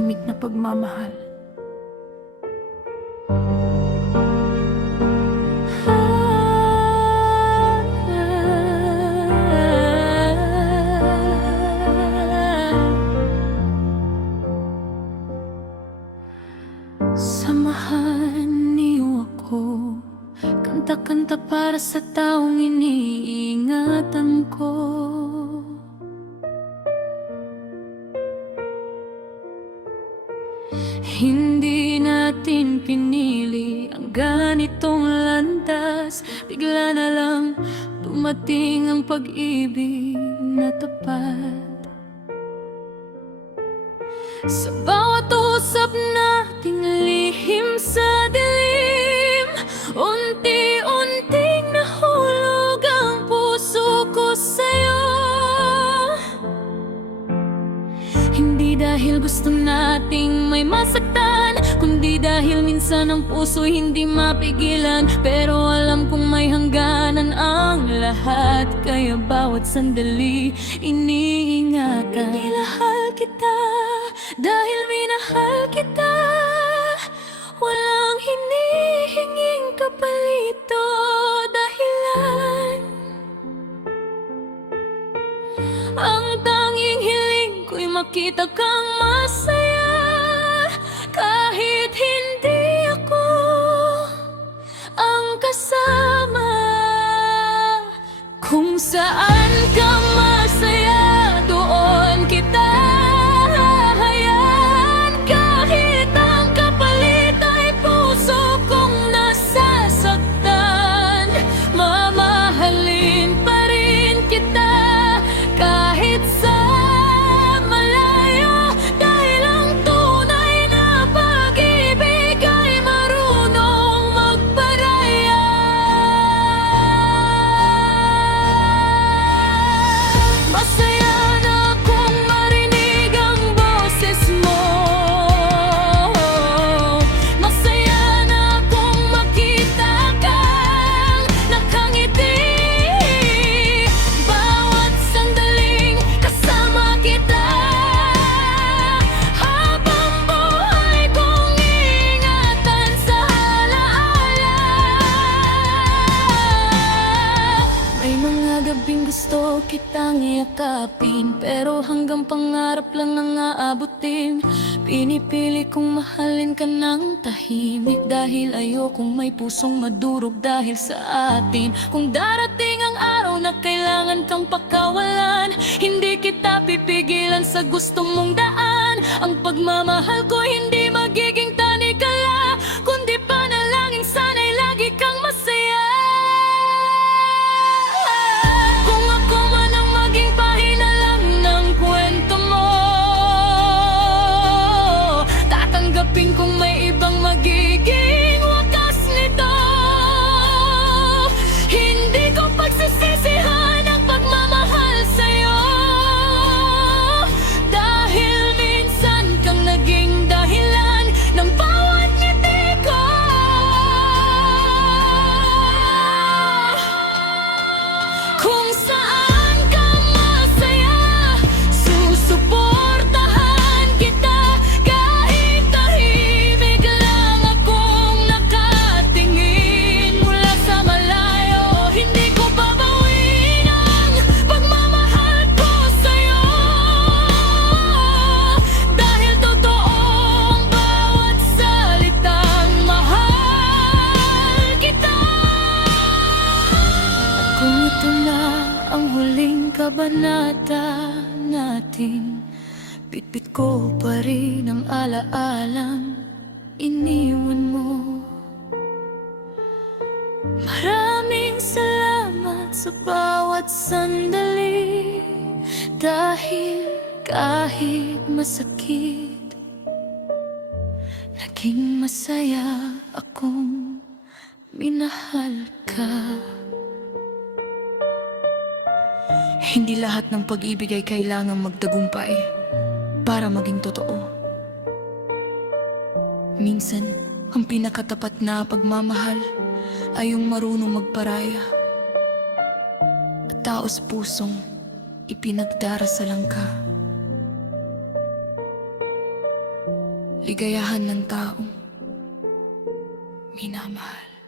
tahimik na pagmamahal. Samahan niyo ako, kanta-kanta para sa taong iniingatan ko. Hindi natin pinili ang ganitong landas, bigla na lang dumating ang pag-ibig na tapat. Sa bawat usap nating lihim sa dilim, unti-unting nahulog ang puso ko sa'yo. Hindi dahil gusto nating may masaktan, kundi dahil minsan ang puso hindi mapigilan. Pero alam kong may hangganan ang lahat, kaya bawat sandali iniingatan. Minahal kita dahil minahal kita, walang hinihinging kapalito dahilan. Ang tanging hiling ko'y makita kang masaya, kahit hindi ako ang kasama. Kung saan ka masaya, doon kita hahayaan. Kahit ang kapalit ay puso kong nasasaktan, mamahalin pa rin kita kahit sa malayo. Dahil ang tunay na pag-ibig ay marunong magparaya. Masaya na kung marinig ang boses mo, masaya na kung makita kang nakangiti. Bawat sandaling kasama kita, habang buhay kong ingatan sa alaala. May mga gabing gusto kitang yakapin, pero hanggang pangarap lang ang aabutin. Pinipili kong mahalin ka ng tahimik, dahil ayokong may pusong madurog dahil sa atin. Kung darating ang araw na kailangan kang pakawalan, hindi kita pipigilan sa gusto mong daan. Ang pagmamahal ko hindi magiging tanikala, kundi panalangin sana'y lagi kang masaya. Kung ako man ang maging pahina lang ng kwento mo, tatanggapin kong may ibang magiging wakas nito. Hindi ko pagsisisihan ang pagmamahal sa'yo, dahil minsan kang naging dahilan ng bawat ngiti ko. Kung saan ka masaya, susuportahan kita. Kahit tahimik lang akong nakatingin mula sa malayo, hindi ko babawin ang pagmamahal ko sa'yo, dahil totoo ang bawat salitang mahal kita. At kung ito na ang huling kabanata natin, bitbit ko pa rin ang alaalang iniwan mo. Maraming salamat sa bawat sandali, dahil kahit masakit, naging masaya akong minahal ka. Hindi lahat ng pag-ibig ay kailangang magtagumpay para maging totoo. Minsan, ang pinakatapat na pagmamahal ay yung marunong magparaya at taos pusong ipinagdarasalan ka. kaligayahan ng taong minamahal.